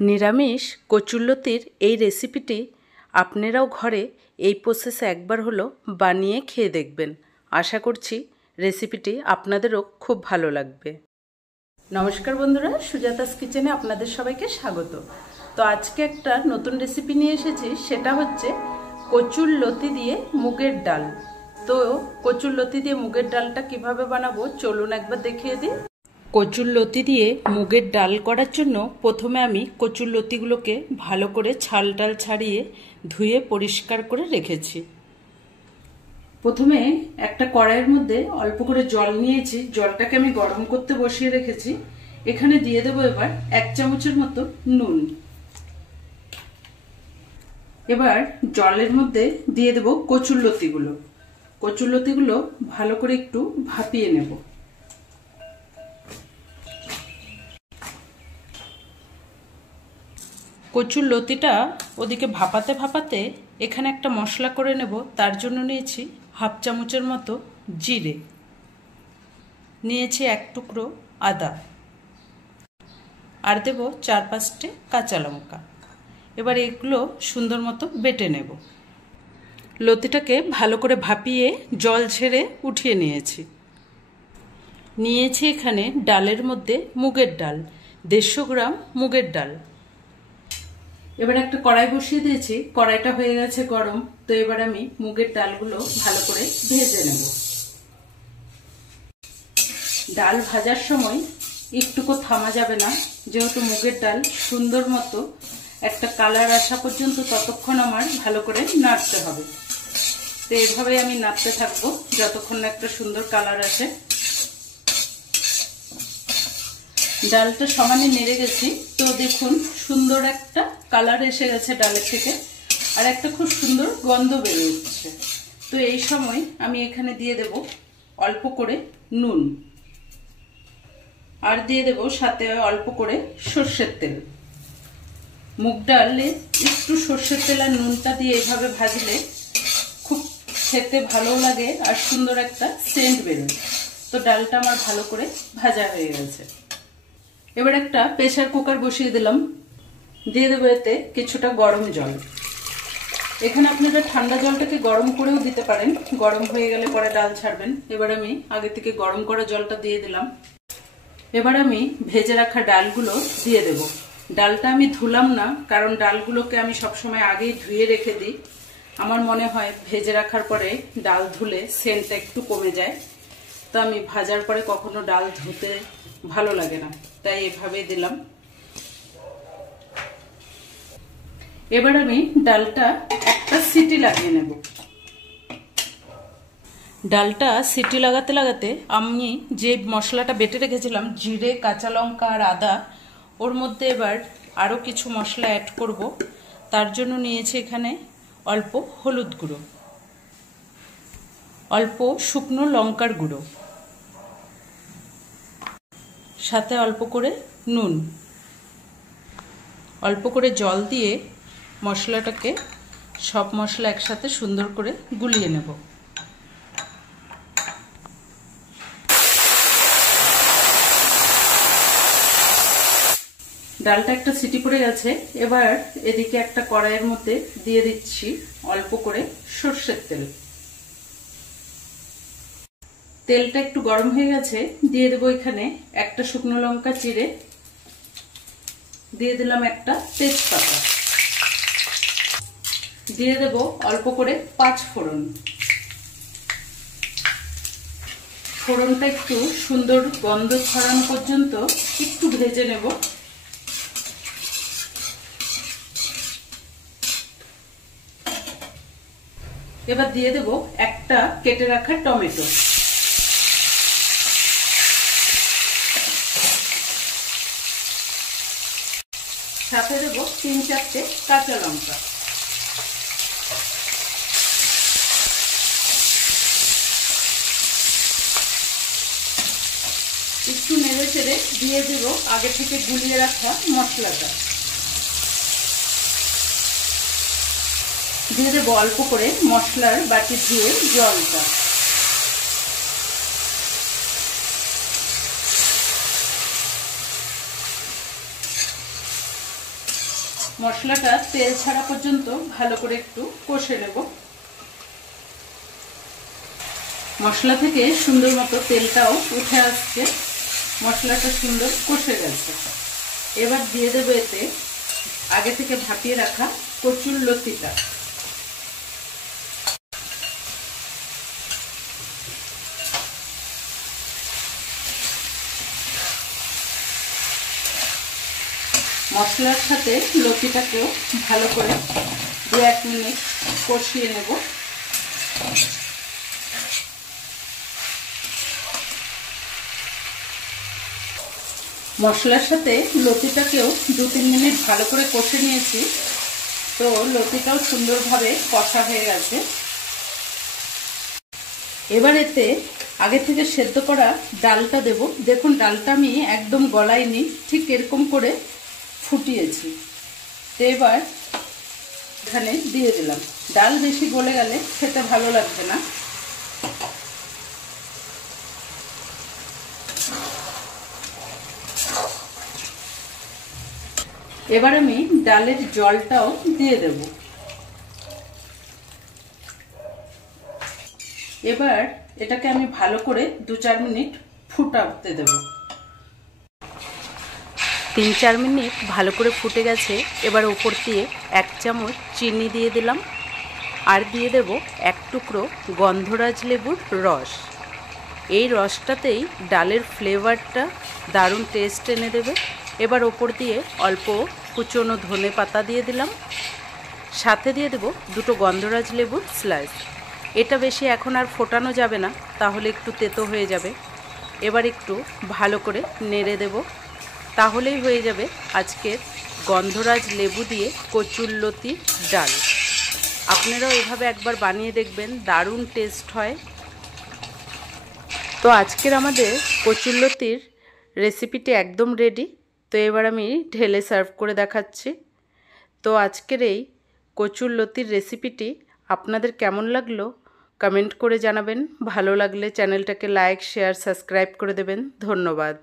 নিরামিষ কচুরলতির এই রেসিপিটি আপনারাও ঘরে এই প্রসেসে একবার হলো বানিয়ে খেয়ে দেখবেন। আশা করছি রেসিপিটি আপনাদেরও খুব ভালো লাগবে। নমস্কার বন্ধুরা, সুজাতাস কিচেনে আপনাদের সবাইকে স্বাগত। তো আজকে একটা নতুন রেসিপি নিয়ে এসেছি, সেটা হচ্ছে কচুরলতি দিয়ে মুগের ডাল। তো কচুরলতি দিয়ে মুগের ডালটা কিভাবে বানাবো চলুন একবার দেখিয়ে দিই। কচুরলতি দিয়ে মুগের ডাল করার জন্য প্রথমে আমি কচুরলতিগুলোকে ভালো করে ছাল টাল ছাড়িয়ে ধুয়ে পরিষ্কার করে রেখেছি। প্রথমে একটা কড়াইয়ের মধ্যে অল্প করে জল নিয়েছি, জলটাকে আমি গরম করতে বসিয়ে রেখেছি। এখানে দিয়ে দেবো এবার 1 চামচের মতো নুন। এবার জলের মধ্যে দিয়ে দেবো কচুরলতিগুলো। কচুরলতিগুলো ভালো করে একটু ভাপিয়ে নেব। কচুরলতিটা ওদিকে ভাপাতে ভাপাতে এখানে একটা মশলা করে নেব। তার জন্য নিয়েছি 1/2 চামচের মতো জিরে, নিয়েছি 1 টুকরো আদা, আর দেব 4-5টে কাঁচা লঙ্কা। এবার এগুলো সুন্দর মতো বেটে নেব। লতিটাকে ভালো করে ভাপিয়ে জল ঝেড়ে উঠিয়ে নিয়েছি এখানে ডালের মধ্যে মুগের ডাল, 150 গ্রাম মুগের ডাল। এবার একটা কড়াই বসিয়ে দিয়েছি, কড়াইটা হয়ে গেছে গরম। তো এবার আমি মুগের ডালগুলো ভালো করে ভেজে নেব। ডাল ভাজার সময় একটুকু থামা যাবে না, যেহেতু মুগের ডাল সুন্দর মতো একটা কালার আসা পর্যন্ত ততক্ষণ আমার ভালো করে নাড়তে হবে। তো এইভাবে আমি নাড়তে থাকবো যতক্ষণ না একটা সুন্দর কালার আসে। ডালটা সমানে নেড়ে গেছি, তো দেখুন সুন্দর একটা কালার এসে গেছে ডালের থেকে, আর একটা খুব সুন্দর গন্ধ বের হচ্ছে। তো এই সময় আমি এখানে দিয়ে দেব অল্প করে নুন, আর দিয়ে দেব সাথে অল্প করে সর্ষের তেল। মুগ ডালে একটু সর্ষের তেল আর নুনটা দিয়ে এইভাবে ভাজলে খুব খেতে ভালো লাগে আর সুন্দর একটা সেন্ট বেরোয়। তো ডালটা আমার ভালো করে ভাজা হয়ে গেছে। এবার একটা প্রেসার কুকার বসিয়ে দিলাম, দিয়ে দেবো এতে কিছুটা গরম জল। এখানে আপনারা ঠান্ডা জলটাকে গরম করেও দিতে পারেন, গরম হয়ে গেলে পরে ডাল ছাড়বেন। এবার আমি আগে থেকে গরম করা জলটা দিয়ে দিলাম। এবার আমি ভেজে রাখা ডালগুলো দিয়ে দেব। ডালটা আমি ধুলাম না, কারণ ডালগুলোকে আমি সবসময় আগেই ধুয়ে রেখে দিই। আমার মনে হয় ভেজে রাখার পরে ডাল ধুলে সেন্টটা একটু কমে যায়। তো আমি ভাজার পরে কখনো ডাল ধুতে ভালো লাগে না, তাই এভাবে দিলাম। এবার আমি ডালটা একটা সিটি লাগিয়ে নেব। ডালটা সিটি লাগাতে লাগাতে আমি যে মশলাটা বেটে রেখেছিলাম, জিরে, কাঁচা লঙ্কা আর আদা, ওর মধ্যে এবার আরও কিছু মশলা অ্যাড করব। তার জন্য নিয়েছি এখানে অল্প হলুদ গুঁড়ো, অল্প শুকনো লঙ্কার গুঁড়ো, সাথে অল্প করে নুন, অল্প করে জল দিয়ে মশলাটাকে সব মশলা একসাথে সুন্দর করে গুলিয়ে নেব। ডালটা একটা সিটি পড়ে গেছে। এবার এদিকে একটা কড়াইয়ের মধ্যে দিয়ে দিচ্ছি অল্প করে সর্ষের তেল। তেলটা একটু গরম হয়ে গেছে, দিয়ে দেবো এখানে একটা শুকনো লঙ্কা চিড়ে, দিয়ে দিলাম একটা তেজপাতা, দিয়ে দেব অল্প করে 5 ফোড়ন। ফোড়নটা একটু সুন্দর গন্ধ ছড়ানো পর্যন্ত একটু ভেজে নেব। এবার দিয়ে দেব একটা কেটে রাখা টমেটো, সাথে দেব 3-4টে কাঁচা লঙ্কা। একটু নেড়ে চেড়ে দিয়ে দেব আগে থেকে গুলিয়ে রাখা মশলাটা। দিয়ে দেব অল্প করে মশলার বাটি ধুয়ে জলটা। মশলাটা তেল ছাড়া পর্যন্ত ভালো করে একটু কষে নেব। মশলা থেকে সুন্দর মতো তেলটাও উঠে আসছে, মশলাটা সুন্দর কষে গেছে। এবার দিয়ে দেবো এতে আগে থেকে ভাপিয়ে রাখা কচুরলতিটা। মশলার সাথে লতিটাকেও ভালো করে 2-1 মিনিট কষিয়ে নেব। মশলার সাথে লতিটাকেও 2-3 মিনিট ভালো করে কষে নিয়েছি। তো লতিটাও সুন্দরভাবে কষা হয়ে গেছে। এবার এতে আগে থেকে সেদ্ধ করা ডালটা দেব। দেখুন ডালটা আমি একদম গলাইনি, ঠিক এরকম করে ফুটিয়েছি। তো এবার এখানে দিয়ে দিলাম। ডাল বেশি গলে গেলে খেতে ভালো লাগবে না। এবার আমি ডালের জলটাও দিয়ে দেব। এবার এটাকে আমি ভালো করে 2-4 মিনিট ফুটাতে দেব। 3-4 মিনিট ভালো করে ফুটে গেছে। এবার উপর দিয়ে 1 চামচ চিনি দিয়ে দিলাম, আর দিয়ে দেব 1 টুকরো গন্ধরাজ লেবুর রস। এই রসটাতেই ডালের ফ্লেভারটা দারুণ টেস্ট এনে দেবে। এবার ওপর দিয়ে অল্প কুচনো ধনে পাতা দিয়ে দিলাম, সাথে দিয়ে দেব 2টো গন্ধরাজ লেবুর স্লাইস। এটা বেশি এখন আর ফোটানো যাবে না, তাহলে একটু তেতো হয়ে যাবে। এবার একটু ভালো করে নেড়ে দেব, তাহলেই হয়ে যাবে আজকের গন্ধরাজ লেবু দিয়ে কচুরলতি ডাল। আপনারাও এভাবে একবার বানিয়ে দেখবেন, দারুণ টেস্ট হয়। তো আজকের আমাদের কচুরলতির রেসিপিটি একদম রেডি। তো এবার আমি ঢেলে সার্ভ করে দেখাচ্ছি। তো আজকের এই কচুরলতির রেসিপিটি আপনাদের কেমন লাগলো কমেন্ট করে জানাবেন। ভালো লাগলে চ্যানেলটাকে লাইক, শেয়ার, সাবস্ক্রাইব করে দেবেন। ধন্যবাদ।